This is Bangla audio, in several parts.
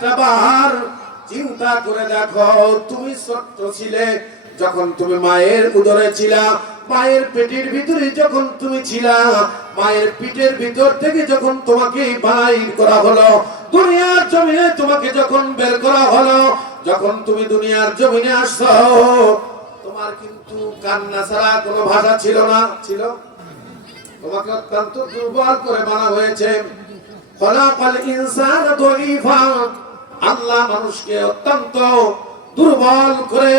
একটা বার চিন্তা করে দেখো, তুমি ছোট্ট ছিলে যখন তুমি মায়ের উদরে ছিলা, মায়ের পেটের ভিতরে যখন তুমি ছিলা, মায়ের পিঠের ভিতর থেকে যখন তোমাকে বাইর করা হলো, দুনিয়ার জমিনে তোমাকে যখন বের করা হলো, যখন তুমি দুনিয়ার জমিনে আসছো, তোমার কিন্তু কান্না ছাড়া কোনো ভাষা ছিল না। ছিল? তোমাকে অত্যন্ত দুর্বল করে বানা হয়েছে। খলাকাল ইনসানা দাঈফা, আল্লাহ মানুষকে অত্যন্ত দুর্বল করে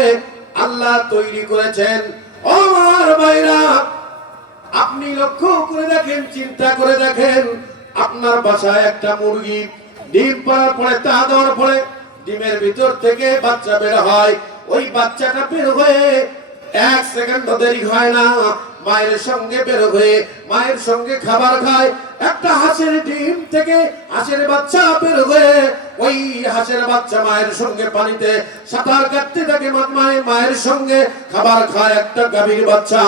আল্লাহ তৈরি করেছেন। ও আমার ভাইরা, আপনি লক্ষ্য করে দেখেন, চিন্তা করে দেখেন, আপনার বাসায় একটা মুরগি ডিম পাড়ার পরে, তা দেওয়ার পরে ডিমের ভিতর থেকে বাচ্চা বের হয়। ওই বাচ্চাটা বের হয়ে 1 সেকেন্ড দেরি হয় না, মায়ের সঙ্গে বের হয়ে মায়ের সঙ্গে খাবার খায়। একটা হাঁসের ডিম থেকে হাঁসের বাচ্চা বের হয়ে ওই হাঁসের বাচ্চা মায়ের সঙ্গে পানিতে সাঁতার কাটতে থাকে, মায়ের সঙ্গে খাবার খায়। একটা গাভীর বাচ্চা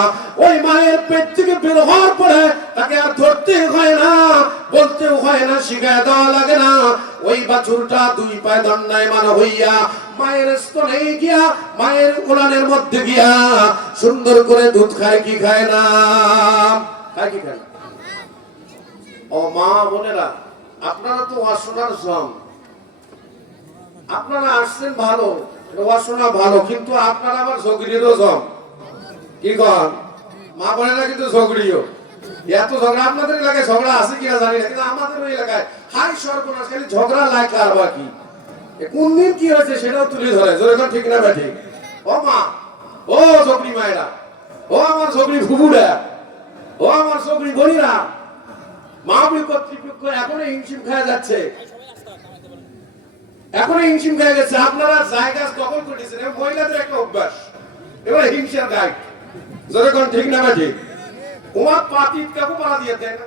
ওই মায়ের পেট থেকে বের হওয়ার পরে তাকে আর ধরতে হয় না, বলতেও হয় না, শিখায় দেওয়া লাগে না। ওই বাছুরটা 2 পায়ে দণ্ডায়মান হইয়া মায়ের স্তনে গিয়া, মায়ের কোলানের মধ্যে গিয়া সুন্দর করে দুধ খায় কি খায় না? খায় কি খায় না? ও মা বোনেরা, আপনারা তো ওয়াশোনার জম, আপনারা আসছেন ভালো, ওয়াশোনা ভালো, কিন্তু আপনারা আবার ঝগড়িরও জম। কি কন মা বোনেরা? কিন্তু ঝগড়িও। এত ঝগড়া আপনাদের এলাকায় ঝগড়া আছে কিনা জানি না, কিন্তু আমাদের ওই এলাকায় হাই সর্বনাশ, খালি ঝগড়া লাগে। আর বাকি কোন দিন কি হয়েছে সেটাও তুলে ধরে, জোরে কোন ঠিক না ব্যাঠি? ও মা, ও ঝগড়ি মায়েরা, ও আমার ঝগড়ি ফুবুরা, ও আমার ঝগড়ি বোনেরা, মাহবুব কর্তৃপক্ষ এখনো হিমশিম খাওয়া যাচ্ছে, এখনো হিমশিম খাওয়া গেছে। আপনারা জায়গা দখল করেছেন, মহিলাদের একটা অভ্যাস, এবার হিংসার গাইড, জোরে কোন ঠিক না ব্যাঠি? ওমা পাতিত কাকু পাড়া দিয়ে দেয় না।